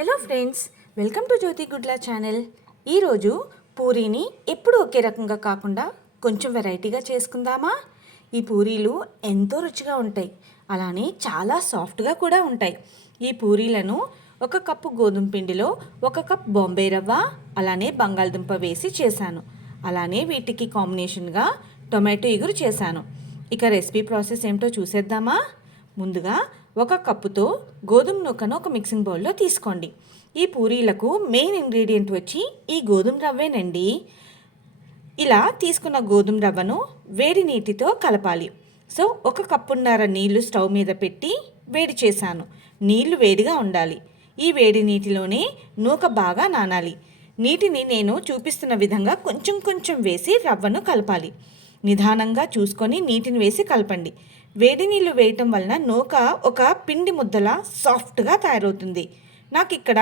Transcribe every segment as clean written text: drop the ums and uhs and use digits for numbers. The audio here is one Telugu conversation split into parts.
Hello friends, welcome to Jyothi Gudla channel. ఈరోజు పూరీని ఎప్పుడు ఒకే రకంగా కాకుండా కొంచెం వెరైటీగా చేసుకుందామా? ఈ పూరీలు ఎంతో రుచిగా ఉంటాయి, అలానే చాలా సాఫ్ట్గా కూడా ఉంటాయి. ఈ పూరీలను 1 కప్పు గోధుమ పిండిలో 1 కప్ బాంబే రవ్వ అలానే బంగాళదుంప వేసి చేశాను. అలానే వీటికి కాంబినేషన్గా టొమాటో ఇగురు చేశాను. ఇక రెసిపీ ప్రాసెస్ ఏమిటో చూసేద్దామా? ముందుగా 1 కప్పుతో గోధుమ నూకను ఒక మిక్సింగ్ బౌల్లో తీసుకోండి. ఈ పూరీలకు మెయిన్ ఇంగ్రీడియంట్ వచ్చి ఈ గోధుమ రవ్వేనండి. ఇలా తీసుకున్న గోధుమ రవ్వను వేడి నీటితో కలపాలి. సో 1 కప్పున్నర నీళ్లు స్టవ్ మీద పెట్టి వేడి చేశాను. నీళ్లు వేడిగా ఉండాలి. ఈ వేడి నీటిలోనే నూక బాగా నానాలి. నీటిని నేను చూపిస్తున్న విధంగా కొంచెం కొంచెం వేసి రవ్వను కలపాలి. నిదానంగా చూసుకొని నీటిని వేసి కలపండి. వేడి నీళ్ళు వేయటం వలన నూక ఒక పిండి ముద్దలా సాఫ్ట్గా తయారవుతుంది. నాకు ఇక్కడ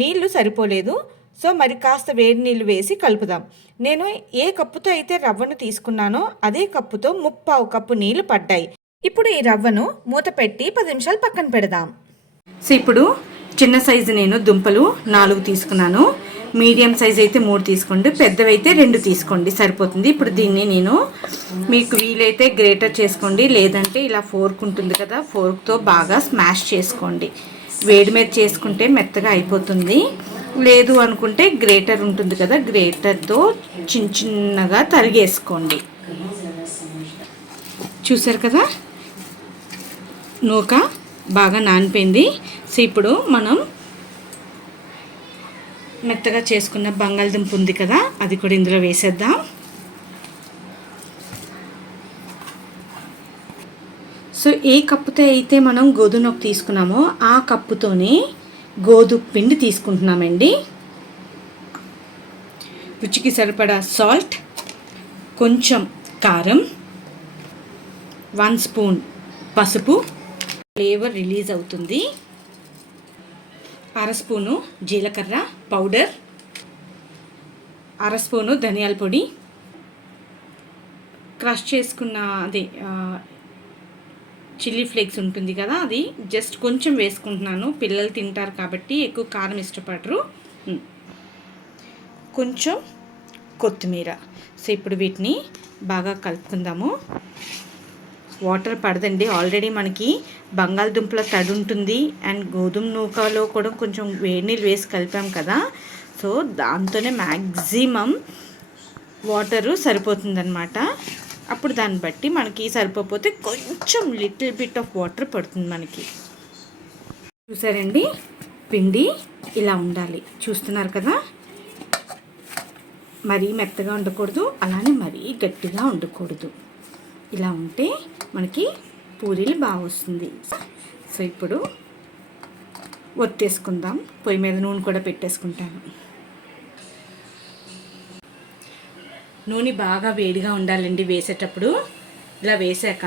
నీళ్లు సరిపోలేదు, సో మరి కాస్త వేడి నీళ్ళు వేసి కలుపుదాం. నేను ఏ కప్పుతో అయితే రవ్వను తీసుకున్నానో అదే కప్పుతో 3/4 కప్పు నీళ్లు పడ్డాయి. ఇప్పుడు ఈ రవ్వను మూత పెట్టి 10 నిమిషాలు పక్కన పెడదాం. సో ఇప్పుడు చిన్న సైజు నేను దుంపలు 4 తీసుకున్నాను. మీడియం సైజ్ అయితే 3 తీసుకోండి, పెద్దవి అయితే 2 తీసుకోండి, సరిపోతుంది. ఇప్పుడు దీన్ని నేను మీకు వీలైతే గ్రేటర్ చేసుకోండి, లేదంటే ఇలా ఫోర్క్ ఉంటుంది కదా, ఫోర్క్తో బాగా స్మాష్ చేసుకోండి. వేడి మీద చేసుకుంటే మెత్తగా అయిపోతుంది. లేదు అనుకుంటే గ్రేటర్ ఉంటుంది కదా, గ్రేటర్తో చిన్న చిన్నగా తరిగేసుకోండి. చూసారు కదా, నూక బాగా నానిపోయింది. సో ఇప్పుడు మనం మెత్తగా చేసుకున్న బంగాళదుంప ఉంది కదా, అది కూడా ఇందులో వేసేద్దాం. సో ఏ కప్పుతో అయితే మనం గోధుమ తీసుకున్నామో ఆ కప్పుతోనే గోధుమ పిండి తీసుకుంటున్నామండి. రుచికి సరిపడా సాల్ట్, కొంచెం కారం, 1 స్పూన్ పసుపు, ఫ్లేవర్ రిలీజ్ అవుతుంది. 1/2 స్పూను జీలకర్ర పౌడర్, 1/2 స్పూను ధనియాల పొడి, క్రష్ చేసుకున్న అది చిల్లీ ఫ్లేక్స్ ఉంటుంది కదా, అది జస్ట్ కొంచెం వేసుకుంటున్నాను. పిల్లలు తింటారు కాబట్టి ఎక్కువ కారం ఇష్టపడరు. కొంచెం కొత్తిమీర. సో ఇప్పుడు వీటిని బాగా కలుపుకుందాము. వాటర్ పడదండి, ఆల్రెడీ మనకి బంగాళదుంపల తడి ఉంటుంది అండ్ గోధుమ నూకలో కూడా కొంచెం వేడి నీళ్ళు వేసి కలిపాం కదా, సో దాంతోనే మ్యాక్సిమం వాటరు సరిపోతుందన్నమాట. అప్పుడు దాన్ని బట్టి మనకి సరిపోతే కొంచెం లిటిల్ బిట్ ఆఫ్ వాటర్ పడుతుంది మనకి. చూసారండి, పిండి ఇలా ఉండాలి. చూస్తున్నారు కదా, మరీ మెత్తగా ఉండకూడదు, అలానే మరీ గట్టిగా ఉండకూడదు. ఇలా ఉంటే మనకి పూరీలు బాగా వస్తుంది. సో ఇప్పుడు ఒత్తేసుకుందాం. పొయ్యి మీద నూనె కూడా పెట్టేసుకుంటాను. నూనె బాగా వేడిగా ఉండాలండి వేసేటప్పుడు. ఇలా వేసాక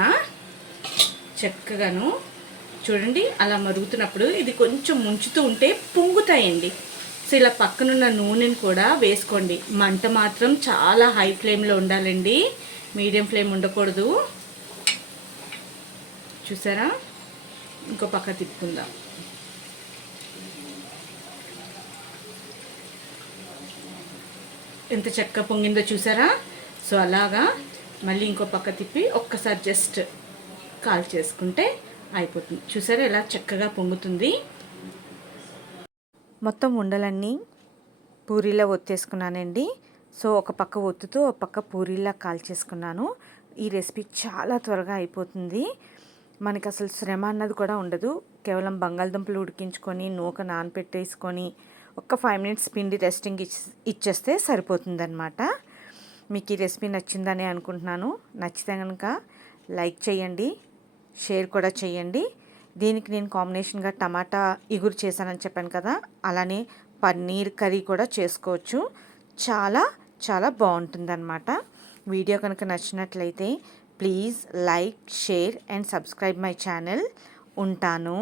చక్కగాను చూడండి, అలా మరుగుతున్నప్పుడు ఇది కొంచెం ముంచుతూ ఉంటే పొంగుతాయండి. సో ఇలా పక్కనున్న నూనెని కూడా వేసుకోండి. మంట మాత్రం చాలా హై ఫ్లేమ్లో ఉండాలండి, మీడియం ఫ్లేమ్ ఉండకూడదు. చూసారా, ఇంకో పక్క తిప్పుకుందాం. ఎంత చక్కగా పొంగిందో చూసారా. సో అలాగా మళ్ళీ ఇంకో పక్క తిప్పి ఒక్కసారి జస్ట్ కాల్ చేసుకుంటే అయిపోతుంది. చూసారా ఎలా చక్కగా పొంగుతుంది. మొత్తం ఉండలన్నీ పూరీలో ఒత్తేసుకున్నానండి. సో ఒక పక్క ఒత్తుతూ ఒక పక్క పూరీలా కాల్చేసుకున్నాను. ఈ రెసిపీ చాలా త్వరగా అయిపోతుంది. మనకి అసలు శ్రమ అన్నది కూడా ఉండదు. కేవలం బంగాళదుంపలు ఉడికించుకొని నూక నానపెట్టేసుకొని ఒక 5 మినిట్స్ పిండి రెస్టింగ్ ఇచ్చేస్తే సరిపోతుందన్నమాట. మీకు ఈ రెసిపీ నచ్చిందని అనుకుంటున్నాను. నచ్చితే కనుక లైక్ చేయండి, షేర్ కూడా చేయండి. దీనికి నేను కాంబినేషన్గా టమాటా ఇగురు చేశానని చెప్పాను కదా, అలానే పన్నీర్ కర్రీ కూడా చేసుకోవచ్చు. చాలా చాలా బాగుంటుందన్నమాట. వీడియో కనుక నచ్చినట్లయితే please like, share and subscribe my channel. ఉంటాను.